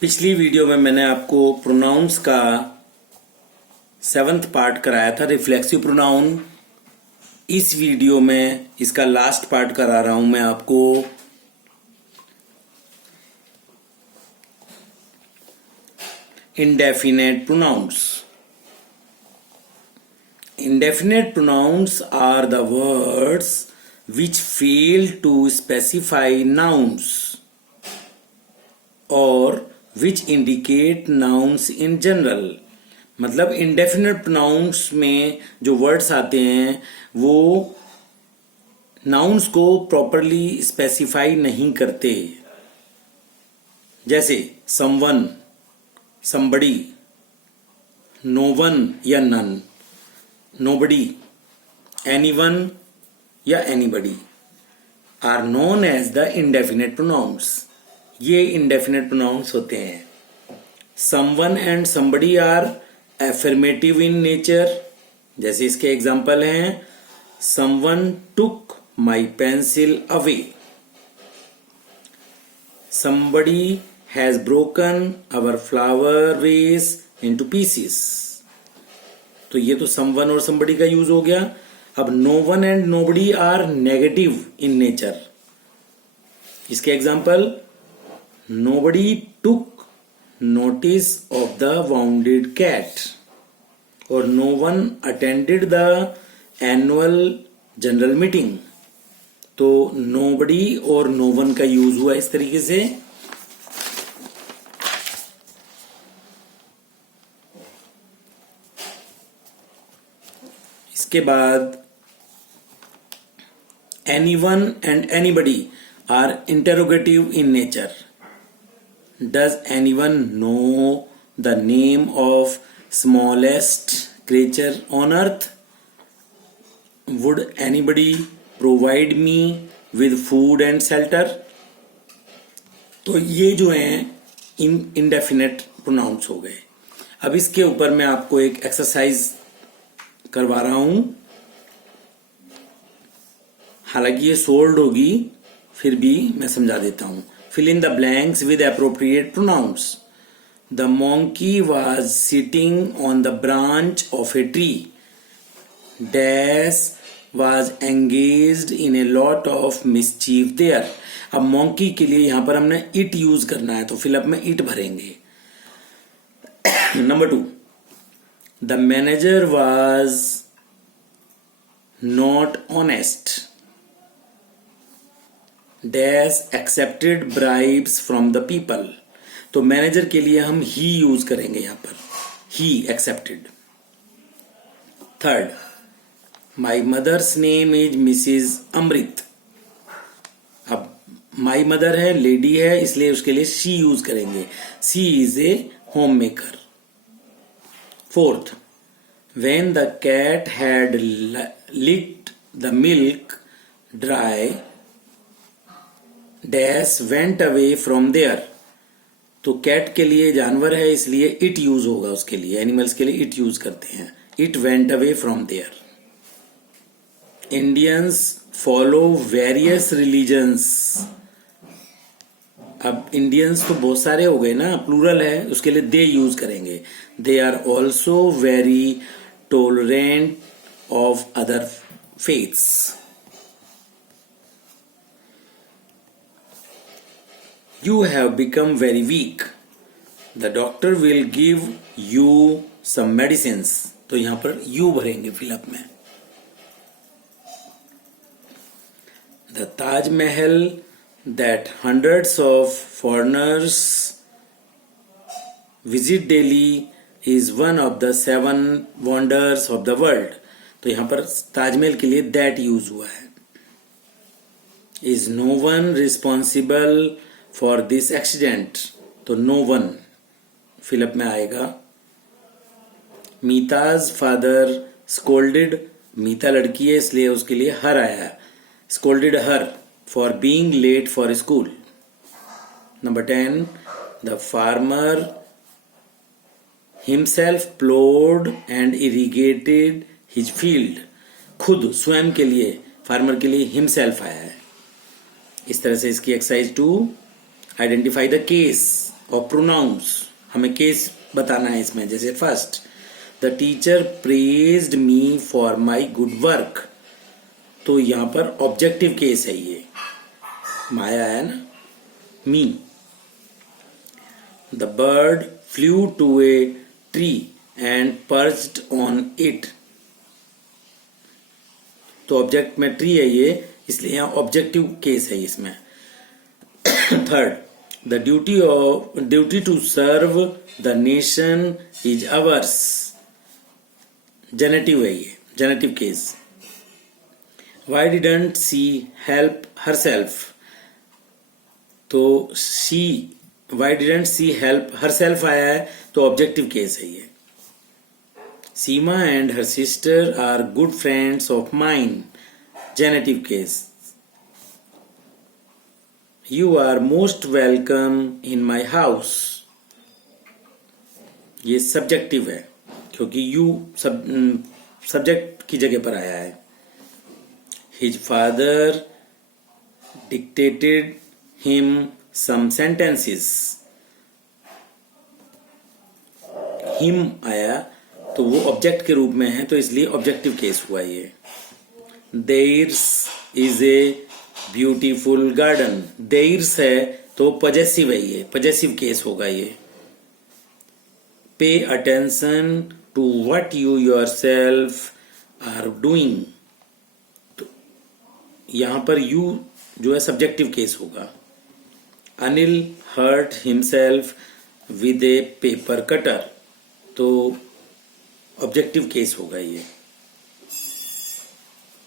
पिछली वीडियो में मैंने आपको प्रोनाउंस का 7th पार्ट कराया था, रिफ्लेक्सिव प्रोनाउन। इस वीडियो में इसका लास्ट पार्ट करा रहा हूं मैं आपको indefinite pronouns. Indefinite pronouns are the words which fail to specify nouns or which indicate nouns in general. मतलब indefinite pronouns में जो words आते हैं वो nouns को properly specify नहीं करते, जैसे someone, somebody, no one या none, nobody, anyone या anybody are known as the indefinite pronouns. ये indefinite pronouns होते हैं. someone and somebody are affirmative in nature. जैसे इसके एग्जाम्पल हैं someone took my pencil away, somebody has broken our flower vase into pieces. तो ये तो someone और somebody का यूज हो गया. अब no one and nobody are negative in nature. इसके example nobody took notice of the wounded cat और no one attended the annual general meeting. तो nobody और no one का यूज हुआ इस तरीके से. इसके बाद anyone and anybody are interrogative in nature. Does anyone know the name of smallest creature on earth? Would anybody provide me with food and shelter? तो ये जो हैं indefinite pronouns हो गए. अब इसके ऊपर मैं आपको एक एक्सरसाइज करवा रहा हूं. हालांकि ये सोल्ड होगी, फिर भी मैं समझा देता हूं. fill in the blanks with appropriate pronouns. The monkey was sitting on the branch of a tree. Dash was engaged in a lot of mischief there. अब monkey के लिए यहां पर हमने it यूज करना है, तो फिलअप में it भरेंगे. Number 2, the manager was not honest. Dash accepted bribes from the people. तो मैनेजर के लिए हम he यूज करेंगे यहां पर. He accepted. Third, my mother's name is Mrs. Amrit. अब my mother है, लेडी है, इसलिए उसके लिए she यूज करेंगे. She is a homemaker. Fourth, when the cat had licked the milk dry, dash went away from there. तो cat के लिए जानवर है, इसलिए इट यूज होगा उसके लिए. एनिमल्स के लिए इट यूज करते हैं. It went away from there. Indians follow various religions. अब इंडियंस तो बहुत सारे हो गए ना, प्लूरल है, उसके लिए दे यूज करेंगे. They are also very tolerant of other faiths. You have become very weak. The doctor will give you some medicines. तो यहां पर you भरेंगे फिलअप में. The Taj Mahal that hundreds of foreigners visit daily is one of the 7 wonders of the world. तो यहां पर ताजमहल के लिए that यूज हुआ है. Is no one responsible for this accident? तो no one फिलअप में आएगा. मीताज फादर scolded. मीता लड़की है, इसलिए उसके लिए her आया. scolded her for being late for school. Number 10, the farmer himself plowed and irrigated his field. खुद स्वयं के लिए, फार्मर के लिए himself आया है. इस तरह से इसकी एक्सरसाइज 2, आइडेंटिफाई द केस. और प्रोनाउंस हमें केस बताना है इसमें। जैसे first, the teacher praised me for my good work, तो यहां पर ऑब्जेक्टिव केस है ये, माया है ना, me. The bird flew to a tree and perched on it, तो ऑब्जेक्ट में ट्री है ये, इसलिए यहां ऑब्जेक्टिव केस है इसमें। Third, the duty to serve the nation is ours, genitive है ये, genitive case. Why didn't she help herself, तो she, why didn't she help herself आया है तो ऑब्जेक्टिव केस है ये। Seema and her sister are good friends of mine, generative case. You are most welcome in my house, ये subjective है क्योंकि you subject की जगह पर आया है। His father dictated him some sentences, him आया तो वो ऑब्जेक्ट के रूप में है, तो इसलिए ऑब्जेक्टिव केस हुआ ये। There's is a beautiful garden, there's है तो पॉजेसिव है ये, पॉजेसिव केस होगा ये। Pay attention to what you yourself are doing, तो यहां पर यू जो है सब्जेक्टिव केस होगा। Anil hurt himself with a paper cutter, तो ऑब्जेक्टिव केस होगा ये,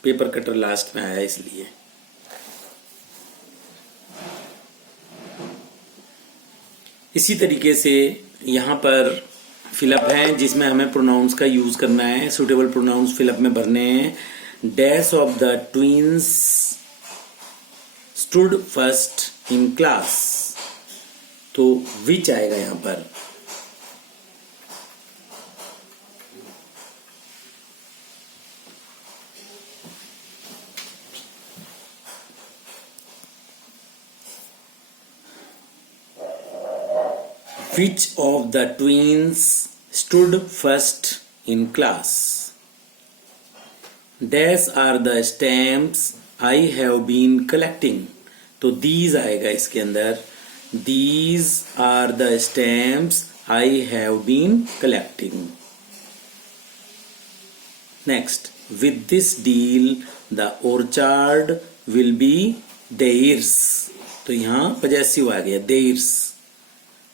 पेपर कटर लास्ट में आया इसलिए। इसी तरीके से यहां पर फिलअप है जिसमें हमें प्रोनाउंस का यूज करना है, सुटेबल प्रोनाउंस फिलअप में भरने हैं। Dash of the twins stood first in class, तो विच आएगा यहां पर। Which of the twins stood first in class? Dash are the stamps I have been collecting, तो these आएगा इसके अंदर। These are the stamps I have been collecting. Next, with this deal the orchard will be theirs, तो यहां possessive आ गया theirs।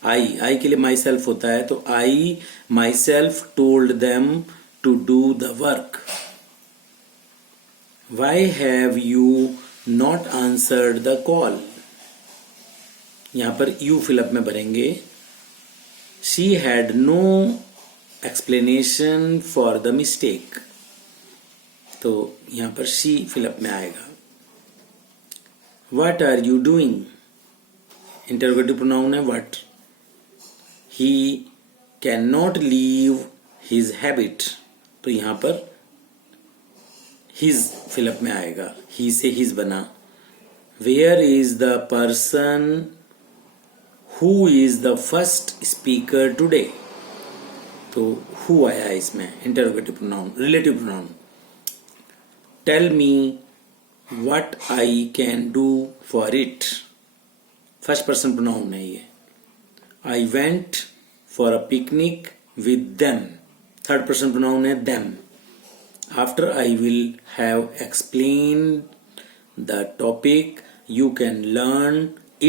आई के लिए my self होता है, तो I myself told them to do the work. Why have you not answered the call, यहां पर यू फिलअप में भरेंगे। She had no explanation for the mistake, तो यहां पर शी फिलअप में आएगा। What are you doing, interrogative pronoun है what. He cannot leave his habit, तो यहां पर his फिलअप में आएगा, he से his बना। Where is the person who is the first speaker today, तो who आया है इसमें, interrogative pronoun, relative pronoun. Tell me what I can do for it, first person pronoun है ये। I went for a picnic with them, third person pronoun है them। After I will have explained the topic, you can learn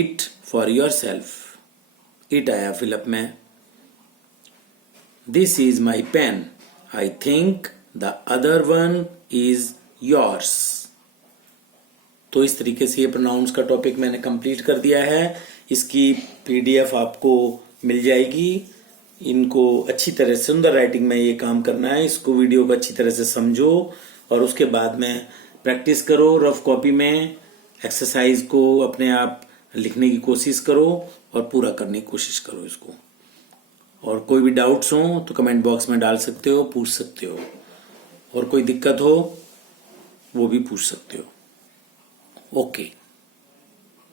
it for yourself, it आया fill up में। This is my pen, I think the other one is yours, तो इस तरीके से ये pronounce का topic मैंने कंप्लीट कर दिया है। इसकी पीडीएफ आपको मिल जाएगी। इनको अच्छी तरह से सुंदर राइटिंग में ये काम करना है। इसको वीडियो को अच्छी तरह से समझो और उसके बाद में प्रैक्टिस करो। रफ कॉपी में एक्सरसाइज को अपने आप लिखने की कोशिश करो और पूरा करने की कोशिश करो इसको। और कोई भी डाउट्स हो तो कमेंट बॉक्स में डाल सकते हो, पूछ सकते हो, और कोई दिक्कत हो वो भी पूछ सकते हो। ओके।